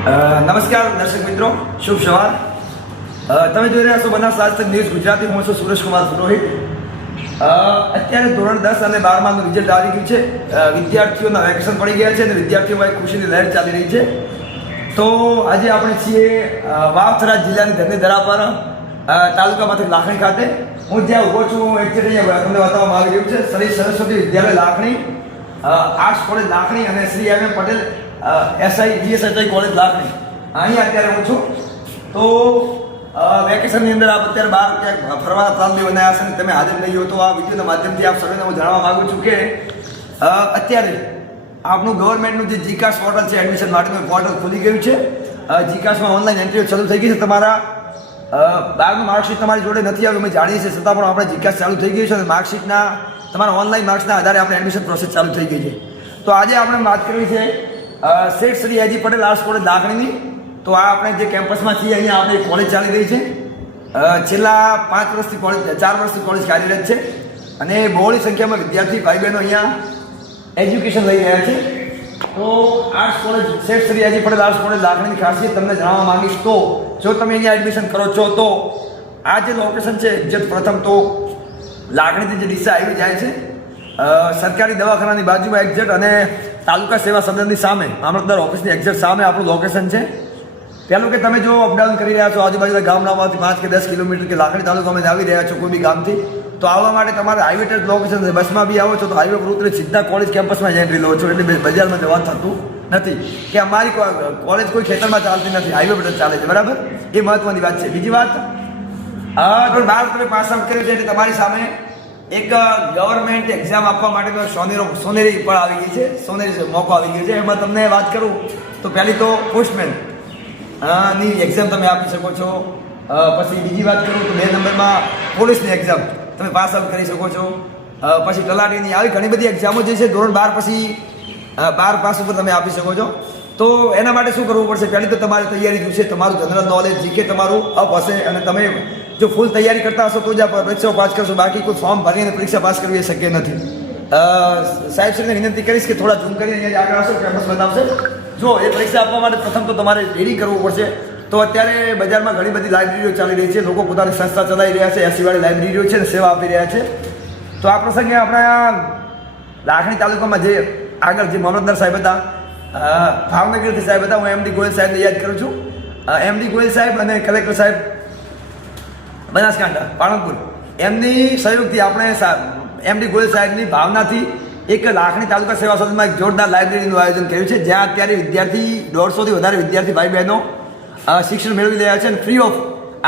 નમસ્કાર દર્શક મિત્રો, શુભ સવાર. તમે જોઈ રહ્યા છો બનાસ આજતક ન્યૂઝ ગુજરાતી. હું છું સુરેશકુમાર પુરોહિત. અત્યારે ધોરણ 10 અને 12માનું રિઝલ્ટ આવી ગયું છે. વિદ્યાર્થીઓના વેકેશન પડી ગયા છે અને વિદ્યાર્થીઓમાં ખુશીની લહેર ચાલી રહી છે. તો આજે આપણે છીએ વાવથરા જિલ્લાની ધરણીધરા પર, તાલુકામાંથી લાખણી ખાતે. હું જ્યાં ઊભો છું એક્ઝેક્ટ અહીંયા તમને બતાવવામાં આવી રહ્યું છે શ્રી સરસ્વતી વિદ્યાલય લાખણી, આર્ટ્સ કોલેજ લાખણી અને શ્રી એમ પટેલ GSHI કોલેજ લાખણી. અહીંયા અત્યારે હું છું. તો વેકેશનની અંદર આપ અત્યારે બહાર ક્યાંક ફરવાના પ્લાન બી બનાવ્યા છે અને તમે હાજર નહીં હો, તો આ વિડીયોના માધ્યમથી આપ સૌને હું જણાવવા માગું છું કે અત્યારે આપણું ગવર્મેન્ટનું જે જીકાસ પોર્ટલ છે, એડમિશન માટેનું પોર્ટલ ખુલી ગયું છે. જીકાસમાં ઓનલાઈન એન્ટ્રીઓ ચાલુ થઈ ગઈ છે. તમારા 12નું માર્કશીટ તમારી જોડે નથી આવ્યું, અમે જાણીએ છીએ, છતાં પણ આપણે જીકાસ ચાલુ થઈ ગયું છે અને માર્કશીટના તમારા ઓનલાઈન માર્ક્સના આધારે આપણે એડમિશન પ્રોસેસ ચાલુ થઈ ગઈ છે. તો આજે આપણે વાત કરવી છે શેઠ શ્રી એજી પટેલ આર્ટ્સ કોલેજ લાખણીની. તો આ આપણે જે કેમ્પસમાં છીએ, અહીંયા આપણે કોલેજ ચાલી રહી છે. છેલ્લા 4 વર્ષથી કોલેજ કાર્યરત છે અને બહોળી સંખ્યામાં વિદ્યાર્થી ભાઈ બહેનો અહીંયા એજ્યુકેશન લઈ રહ્યા છે. તો આર્ટ્સ કોલેજ શેઠ શ્રી એજી પટેલ આર્ટ્સ કોલેજ લાખણીની ખાસિયત તમને જણાવવા માંગીશ. તો જો તમે અહીંયા એડમિશન કરો છો તો આ જે લોકેશન છે, એક્ઝેક્ટ પ્રથમ તો લાખણીથી જે દિશા આવી જાય છે, સરકારી દવાખાનાની બાજુમાં એક્ઝેક્ટ અને તાલુકા સેવા સદનની સામે, મામલતદાર ઓફિસની એક્ઝેક્ટ સામે આપણું લોકેશન છે. પહેલું કે તમે જો અપડાઉન કરી રહ્યા છો આજુબાજુના ગામડામાંથી 5 કે 10 કિલોમીટર કે લાખણી તાલુકામાં આવી રહ્યા છો કોઈ બી ગામથી, તો આવવા માટે તમારે હાઈવે ટેસ્ટ લોકેશન છે. બસમાં બી આવો છો તો હાઈવે પર ઉતરી સીધા કોલેજ કેમ્પસમાં એન્ટ્રી લો છો, એટલે બજારમાં જવા થતું નથી. કે અમારી કોલેજ કોઈ ખેતરમાં ચાલતી નથી, હાઈવે પર ચાલે છે, બરાબર? એ મહત્વની વાત છે. બીજી વાત, ધોરણ 12 તમે પાસ આઉટ કર્યું છે એટલે તમારી સામે એક ગવર્મેન્ટ એક્ઝામ આપવા માટેનો સોનેરી પણ આવી ગઈ છે, સોનેરી મોકો આવી ગયો છે. એમાં તમને વાત કરું તો પહેલી તો પોસ્ટમેન ની એક્ઝામ તમે આપી શકો છો. પછી બીજી વાત કરું તો 2 નંબરમાં પોલીસની એક્ઝામ તમે પાસ આઉટ કરી શકો છો. પછી તલાટીની, આવી ઘણી બધી એક્ઝામો જે છે ધોરણ 12 પછી 12 પાસ ઉપર તમે આપી શકો છો. તો એના માટે શું કરવું પડશે? પહેલી તો તમારી તૈયારી જોશે, તમારું જનરલ નોલેજ જીકે તમારું અપ હશે અને તમે જો ફૂલ તૈયારી કરતા હશો તો જ આ પરીક્ષાઓ પાસ કરશો. બાકી કોઈ ફોર્મ ભરીને પરીક્ષા પાસ કરવી એ શક્ય નથી. સાહેબશ્રીને વિનંતી કરીશ કે થોડા ઝૂમ કરીને અહીંયા આગળ આવશો, કેમ્પસ બતાવશે. જો એ પરીક્ષા આપવા માટે પ્રથમ તો તમારે રેડી કરવું પડશે. તો અત્યારે બજારમાં ઘણી બધી લાઇબ્રેરીઓ ચાલી રહી છે, લોકો પોતાની સંસ્થા ચલાવી રહ્યા છે, 80 વાળી લાઇબ્રેરીઓ છે અને સેવા આપી રહ્યા છે. તો આ પ્રસંગે આપણા લાખણી તાલુકામાં જે આગળ જે મામલતદાર સાહેબ હતા, ભાવનગરથી સાહેબ હતા, હું MD ગોયલ સાહેબને યાદ કરું છું. MD ગોયલ સાહેબ અને કલેક્ટર સાહેબ બનાસકાંઠા પાલનપુર, એમની સહયોગથી આપણે MD ગોયલ સાહેબની ભાવનાથી એક લાખણી તાલુકા સેવા સદનમાં એક જોરદાર લાઇબ્રેરીનું આયોજન કર્યું છે, જ્યાં અત્યારે વિદ્યાર્થી 150થી વધારે વિદ્યાર્થી ભાઈ બહેનો શિક્ષણ મેળવી રહ્યા છે અને ફ્રી ઓફ.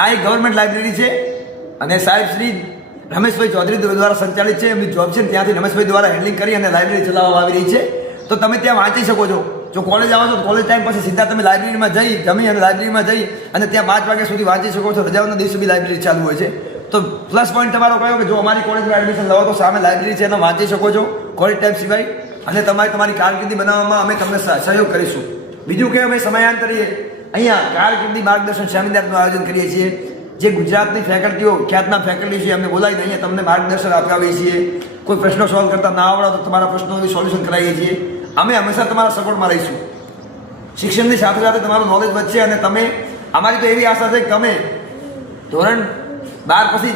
આ એક ગવર્મેન્ટ લાઇબ્રેરી છે અને સાહેબ શ્રી રમેશભાઈ ચૌધરી દ્વારા સંચાલિત છે. એમની જોબ છે, ત્યાંથી રમેશભાઈ દ્વારા હેન્ડલિંગ કરી અને લાઇબ્રેરી ચલાવવામાં આવી રહી છે. તો તમે ત્યાં વાંચી શકો છો. જો કોલેજ આવો છો તો કોલેજ ટાઈમ પછી સીધા તમે લાઇબ્રેરીમાં જમી અને લાઇબ્રેરીમાં જઈ અને ત્યાં 5 વાગ્યા સુધી વાંચી શકો છો. રજાઓના દિવસે બી લાઇબ્રેરી ચાલુ હોય છે. તો પ્લસ પોઈન્ટ તમારો કયો કે જો અમારી કોલેજમાં એડમિશન લો તો સામે લાઇબ્રેરી છે, એનો વાંચી શકો છો કોલેજ ટાઈમ સિવાય, અને તમારી કારકિર્દી બનાવવામાં અમે તમને સહયોગ કરીશું. બીજું કે અમે સમયાંતરે અહીંયા કારકિર્દી માર્ગદર્શન સેમિનારનું આયોજન કરીએ છીએ. જે ગુજરાતની ફેકલ્ટીઓ, ખ્યાતનામ ફેકલ્ટી છે, એમને બોલાવીને અહીંયા તમને માર્ગદર્શન આપ્યા છીએ. કોઈ પ્રશ્નો સોલ્વ કરતા ના આવડે તો તમારા પ્રશ્નોનું સોલ્યુશન કરાવીએ છીએ. અમે હંમેશા તમારા સપોર્ટમાં રહીશું. શિક્ષણની સાથે સાથે તમારું નોલેજ વધશે અને તમે, અમારી તો એવી આશા છે કે તમે ધોરણ 12 પછી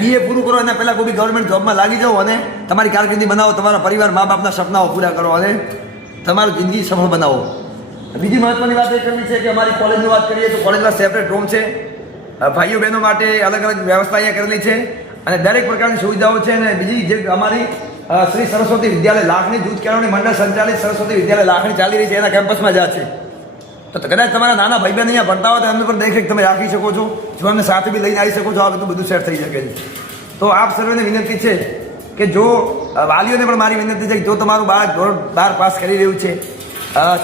BA પૂરું કરો એના પહેલાં કોઈ બી ગવર્મેન્ટ જોબમાં લાગી જાઓ અને તમારી કારકિર્દી બનાવો, તમારા પરિવાર મા બાપના સપનાઓ પૂરા કરો અને તમારી જિંદગી સફળ બનાવો. બીજી મહત્વની વાત એ કરવી છે કે અમારી કોલેજની વાત કરીએ તો કોલેજમાં સેપરેટ રૂમ છે, ભાઈઓ બહેનો માટે અલગ અલગ વ્યવસ્થા અહીંયા કરેલી છે અને દરેક પ્રકારની સુવિધાઓ છે. અને બીજી જે અમારી શ્રી સરસ્વતી વિદ્યાલય લાખણી જૂથ કેળવણી મંડળ સંચાલિત સરસ્વતી વિદ્યાલય લાખણી ચાલી રહી છે, એના કેમ્પસમાં જ છે. તો કદાચ તમારા નાના ભાઈ બહેન અહીંયા ભણતા હોય તો એમને પણ દેખરેખ તમે રાખી શકો છો. જો એમને સાથે બી લઈને આવી શકો છો, આ બધું સેટ થઈ શકે છે. તો આપ સર્વેને વિનંતી છે કે જો વાલીઓને પણ મારી વિનંતી છે કે જો તમારું બાળક ધોરણ 12 પાસ કરી રહ્યું છે,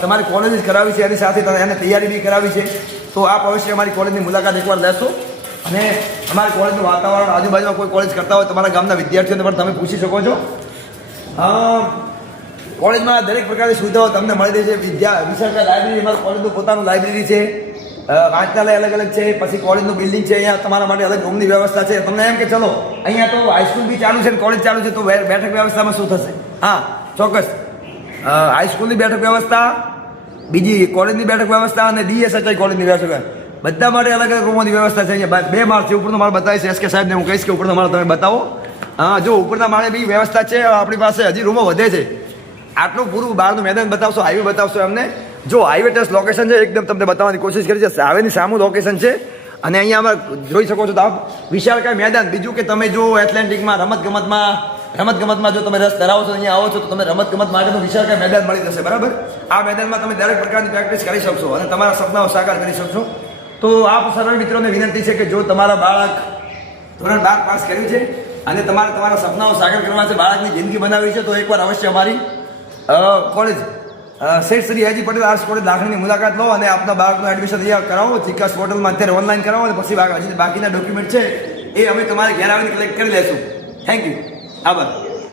તમારી કોલેજ જ કરાવી છે, એની સાથે એને તૈયારી બી કરાવી છે, તો આપ અવશ્ય અમારી કોલેજની મુલાકાત એકવાર લેશો અને અમારી કોલેજનું વાતાવરણ, આજુબાજુમાં કોઈ કોલેજ કરતા હોય તમારા ગામના વિદ્યાર્થીઓને પણ તમે પૂછી શકો છો. કોલેજમાં દરેક પ્રકારની સુવિધાઓ તમને મળી રહી છે. વિશાળ લાઇબ્રેરી, અમારું કોલેજનું પોતાનું લાઇબ્રેરી છે, વાંચનાલય અલગ અલગ છે, પછી કોલેજનું બિલ્ડિંગ છે, અહીંયા તમારા માટે અલગ રૂમની વ્યવસ્થા છે. તમને એમ કે ચલો અહીંયા તો હાઈસ્કૂલ બી ચાલુ છે, કોલેજ ચાલુ છે, તો બેઠક વ્યવસ્થામાં શું થશે? હા, ચોક્કસ હાઈસ્કૂલની બેઠક વ્યવસ્થા બીજી કોલેજની બેઠક વ્યવસ્થા અને DSHI કોલેજની બેઠક બધા માટે અલગ અલગ રૂમોની વ્યવસ્થા છે. અહીંયા 2 માળ છે, ઉપરનો માળ બતાવીશ SK સાહેબને હું કહીશ કે ઉપરનો માળ તમે બતાવો. હા, જો ઉપરના માળે બી વ્યવસ્થા છે. આપણી પાસે હજી રૂમો વધે છે. આટલું પૂરું બહારનું મેદાન બતાવશો, હાઈવે બતાવશો એમને. જો હાઈવે ટેસ્ટ લોકેશન છે, એકદમ તમને બતાવવાની કોશિશ કરી છે. હાઈવેની સામું લોકેશન છે અને અહીંયા અમે જોઈ શકો છો તો આપ વિશાળકાય મેદાન. બીજું કે તમે જો એથ્લેટિકમાં રમતગમતમાં જો તમે રસ ધરાવો છો, અહીંયા આવો છો તો તમે રમતગમત માટેનું વિશાળકાય મેદાન મળી જશે. બરાબર, આ મેદાનમાં તમે દરેક પ્રકારની પ્રેક્ટિસ કરી શકશો અને તમારા સપનાઓ સાકાર કરી શકશો. તો આપ સર્વે મિત્રોને વિનંતી છે કે જો તમારા બાળક ધોરણ 12 પાસ કર્યું છે અને તમારા સપનાઓ સાકાર કરવા છે, બાળકની જિંદગી બનાવવી છે, તો એકવાર અવશ્ય અમારી કોલેજ શેઠ શ્રી હજી પટેલ આર્ટ્સ કોલેજ દાખલાની મુલાકાત લો અને આપના બાળકનું એડમિશન તૈયાર કરાવો. ચિકાસ પોર્ટલમાં અત્યારે ઓનલાઈન કરાવો અને પછી હજી બાકીના ડોક્યુમેન્ટ છે એ અમે તમારે ઘેર આવીને કલેક્ટ કરી લેશું. થેન્ક યુ, આભાર.